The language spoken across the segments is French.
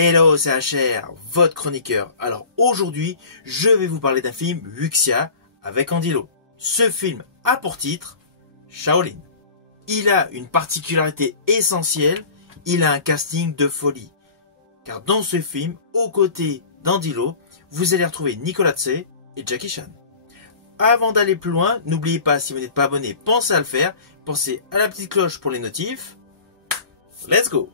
Hello, c'est HR, votre chroniqueur. Alors aujourd'hui, je vais vous parler d'un film Wuxia avec Andy Lau. Ce film a pour titre Shaolin. Il a une particularité essentielle, il a un casting de folie. Car dans ce film, aux côtés d'Andy Lau, vous allez retrouver Nicolas Tse et Jackie Chan. Avant d'aller plus loin, n'oubliez pas, si vous n'êtes pas abonné, pensez à le faire. Pensez à la petite cloche pour les notifs. Let's go!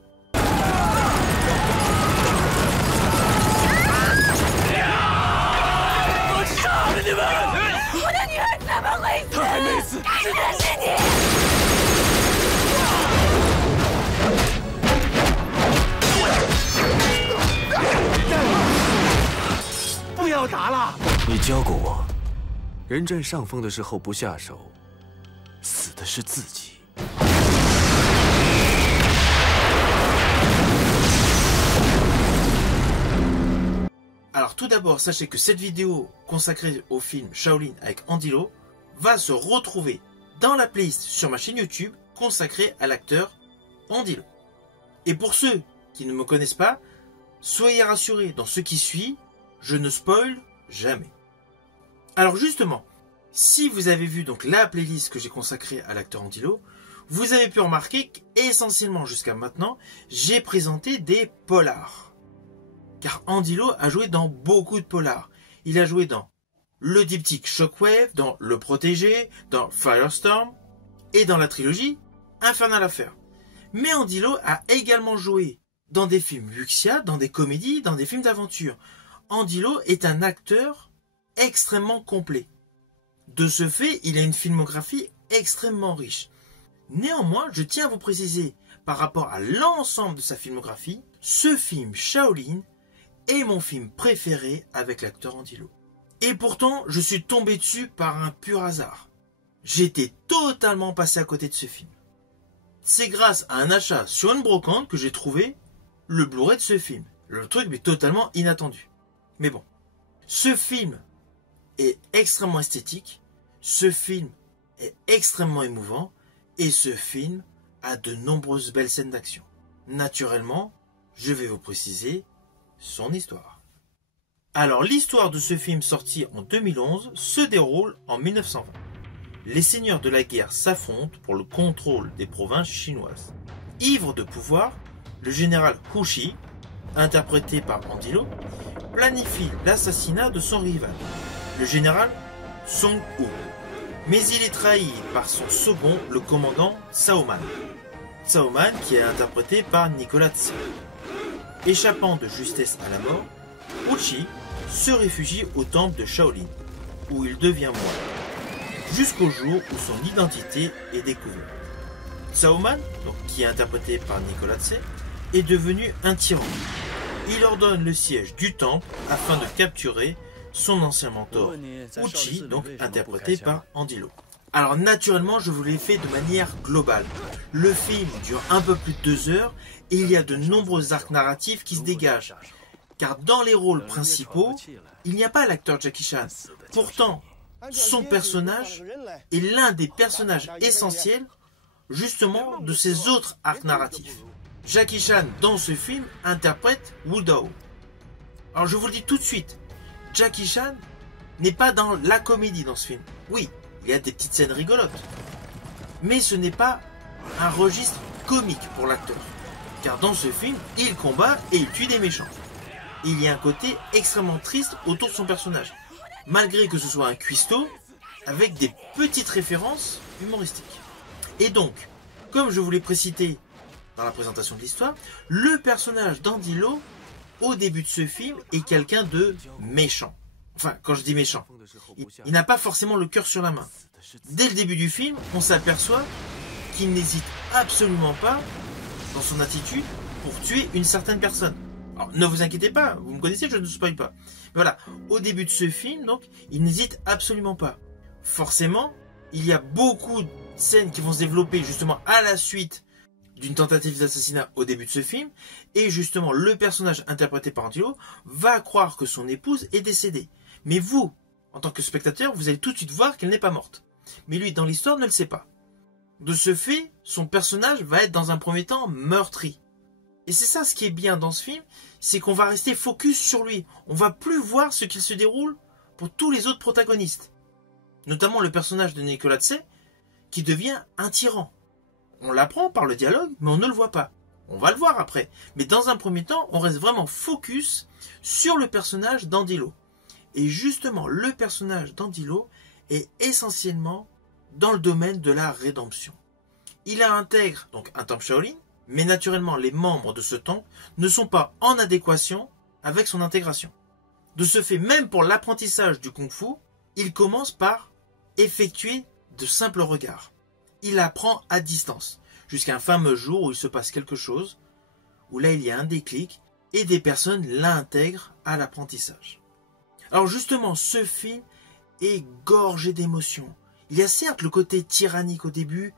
不要打了！你教过我，人占上风的时候不下手，死的是自己。 Alors tout d'abord, sachez que cette vidéo consacrée au film Shaolin avec Andy Lau va se retrouver dans la playlist sur ma chaîne YouTube consacrée à l'acteur Andy Lau. Et pour ceux qui ne me connaissent pas, soyez rassurés, dans ce qui suit, je ne spoil jamais. Alors justement, si vous avez vu donc la playlist que j'ai consacrée à l'acteur Andy Lau, vous avez pu remarquer qu'essentiellement jusqu'à maintenant, j'ai présenté des polars. Car Andy Lau a joué dans beaucoup de polars. Il a joué dans le diptyque Shockwave, dans Le Protégé, dans Firestorm et dans la trilogie Infernal Affair. Mais Andy Lau a également joué dans des films Wuxia, dans des comédies, dans des films d'aventure. Andy Lau est un acteur extrêmement complet. De ce fait, il a une filmographie extrêmement riche. Néanmoins, je tiens à vous préciser, par rapport à l'ensemble de sa filmographie, ce film Shaolin est mon film préféré avec l'acteur Andy Lau. Et pourtant, je suis tombé dessus par un pur hasard. J'étais totalement passé à côté de ce film. C'est grâce à un achat sur une brocante que j'ai trouvé le Blu-ray de ce film. Le truc est totalement inattendu. Mais bon, ce film est extrêmement esthétique, ce film est extrêmement émouvant, et ce film a de nombreuses belles scènes d'action. Naturellement, je vais vous préciser son histoire. Alors l'histoire de ce film sorti en 2011 se déroule en 1920. Les seigneurs de la guerre s'affrontent pour le contrôle des provinces chinoises. Ivre de pouvoir, le général Hu Shi, interprété par Andy Lau, planifie l'assassinat de son rival, le général Song Hu. Mais il est trahi par son second, le commandant Cao Man. Cao Man qui est interprété par Nicolas Tse. Échappant de justesse à la mort, Hu Shi se réfugie au temple de Shaolin, où il devient moine, jusqu'au jour où son identité est découverte. Cao Man, donc, qui est interprété par Nicolas Tse, est devenu un tyran. Il ordonne le siège du temple afin de capturer son ancien mentor, Hu Chi, donc interprété par Andy Lau. Alors naturellement, je vous l'ai fait de manière globale. Le film dure un peu plus de 2 heures et il y a de nombreux arcs narratifs qui se dégagent. Car dans les rôles principaux, il n'y a pas l'acteur Jackie Chan. Pourtant, son personnage est l'un des personnages essentiels justement de ces autres arcs narratifs. Jackie Chan, dans ce film, interprète Wu Dao. Alors je vous le dis tout de suite, Jackie Chan n'est pas dans la comédie dans ce film. Oui, il y a des petites scènes rigolotes. Mais ce n'est pas un registre comique pour l'acteur. Car dans ce film, il combat et il tue des méchants. Il y a un côté extrêmement triste autour de son personnage. Malgré que ce soit un cuistot, avec des petites références humoristiques. Et donc, comme je vous l'ai précisé dans la présentation de l'histoire, le personnage d'Andy Lau, au début de ce film, est quelqu'un de méchant. Enfin, quand je dis méchant, il n'a pas forcément le cœur sur la main. Dès le début du film, on s'aperçoit qu'il n'hésite absolument pas dans son attitude pour tuer une certaine personne. Alors, ne vous inquiétez pas, vous me connaissez, je ne spoil pas. Mais voilà, au début de ce film, donc, il n'hésite absolument pas. Forcément, il y a beaucoup de scènes qui vont se développer justement à la suite d'une tentative d'assassinat au début de ce film, et justement le personnage interprété par Andy Lau va croire que son épouse est décédée. Mais vous, en tant que spectateur, vous allez tout de suite voir qu'elle n'est pas morte. Mais lui, dans l'histoire, ne le sait pas. De ce fait, son personnage va être dans un premier temps meurtri. Et c'est ça ce qui est bien dans ce film, c'est qu'on va rester focus sur lui. On va plus voir ce qu'il se déroule pour tous les autres protagonistes. Notamment le personnage de Nikola Tesla, qui devient un tyran. On l'apprend par le dialogue, mais on ne le voit pas. On va le voir après. Mais dans un premier temps, on reste vraiment focus sur le personnage d'Andilo. Et justement, le personnage d'Andilo est essentiellement dans le domaine de la rédemption. Il intègre donc un temple Shaolin, mais naturellement, les membres de ce temple ne sont pas en adéquation avec son intégration. De ce fait, même pour l'apprentissage du Kung-Fu, il commence par effectuer de simples regards. Il apprend à distance, jusqu'à un fameux jour où il se passe quelque chose, où là il y a un déclic, et des personnes l'intègrent à l'apprentissage. Alors justement, ce film est gorgé d'émotions. Il y a certes le côté tyrannique au début,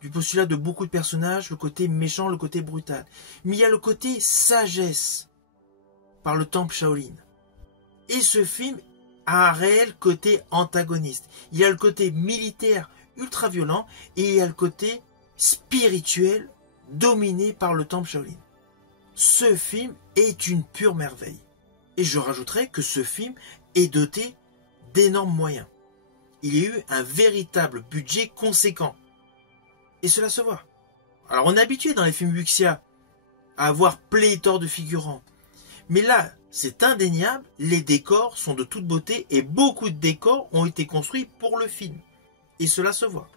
du postulat de beaucoup de personnages, le côté méchant, le côté brutal. Mais il y a le côté sagesse par le temple Shaolin. Et ce film a un réel côté antagoniste. Il y a le côté militaire ultra violent et il y a le côté spirituel dominé par le temple Shaolin. Ce film est une pure merveille. Et je rajouterais que ce film est doté d'énormes moyens. Il y a eu un véritable budget conséquent. Et cela se voit. Alors on est habitué dans les films wuxia à avoir pléthore de figurants. Mais là, c'est indéniable, les décors sont de toute beauté et beaucoup de décors ont été construits pour le film. Et cela se voit.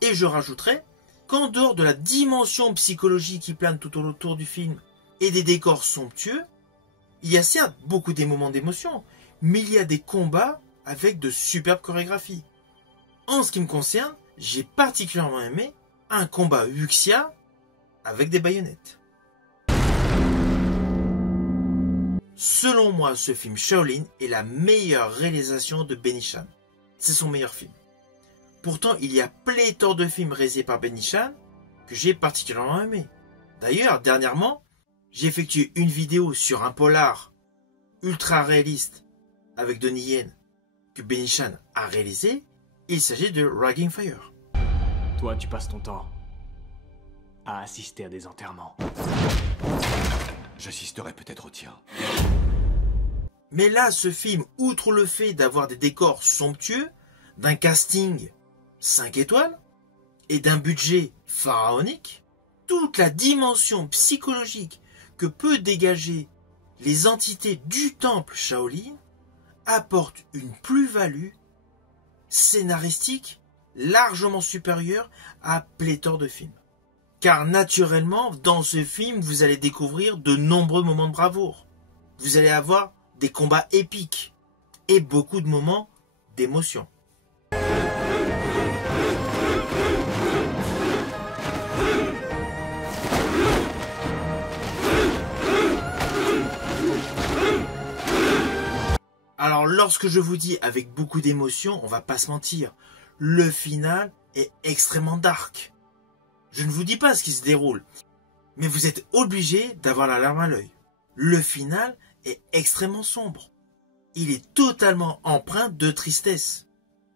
Et je rajouterais qu'en dehors de la dimension psychologique qui plane tout autour du film et des décors somptueux, il y a certes beaucoup des moments d'émotion, mais il y a des combats avec de superbes chorégraphies. En ce qui me concerne, j'ai particulièrement aimé un combat wuxia avec des baïonnettes. Selon moi, ce film Shaolin est la meilleure réalisation de Benny Chan. C'est son meilleur film. Pourtant, il y a pléthore de films réalisés par Benny Chan que j'ai particulièrement aimé. D'ailleurs, dernièrement, j'ai effectué une vidéo sur un polar ultra réaliste avec Donnie Yen que Benny Chan a réalisé. Il s'agit de Rising Fire. Toi, tu passes ton temps à assister à des enterrements. J'assisterai peut-être au tien. Mais là, ce film, outre le fait d'avoir des décors somptueux, d'un casting 5 étoiles et d'un budget pharaonique, toute la dimension psychologique que peut dégager les entités du temple Shaolin apporte une plus-value scénaristique largement supérieure à pléthore de films. Car naturellement, dans ce film, vous allez découvrir de nombreux moments de bravoure. Vous allez avoir des combats épiques et beaucoup de moments d'émotion. Alors lorsque je vous dis avec beaucoup d'émotion, on va pas se mentir, le final est extrêmement dark. Je ne vous dis pas ce qui se déroule, mais vous êtes obligé d'avoir la larme à l'œil. Le final est extrêmement sombre. Il est totalement empreint de tristesse.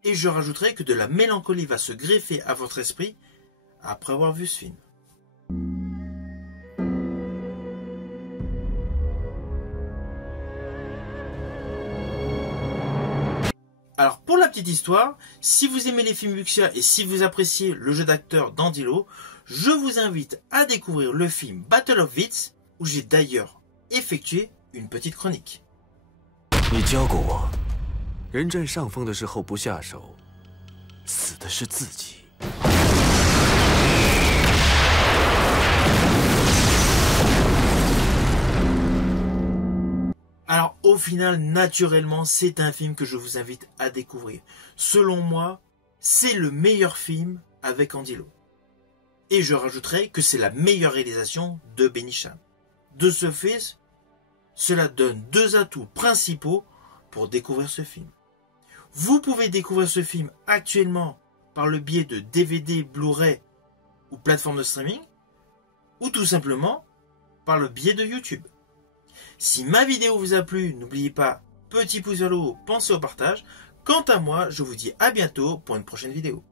Et je rajouterai que de la mélancolie va se greffer à votre esprit après avoir vu ce film. Alors pour la petite histoire, si vous aimez les films wuxia et si vous appréciez le jeu d'acteur d'Andilo, je vous invite à découvrir le film Battle of Wits, où j'ai d'ailleurs effectué une petite chronique. 你教过我，人占上风的时候不下手，死的是自己。Alors au final, naturellement, c'est un film que je vous invite à découvrir. Selon moi, c'est le meilleur film avec Andilo. Et je rajouterai que c'est la meilleure réalisation de Benny Chan. De ce fait, cela donne deux atouts principaux pour découvrir ce film. Vous pouvez découvrir ce film actuellement par le biais de DVD, Blu-ray ou plateforme de streaming, ou tout simplement par le biais de YouTube. Si ma vidéo vous a plu, n'oubliez pas, petit pouce vers le haut, pensez au partage. Quant à moi, je vous dis à bientôt pour une prochaine vidéo.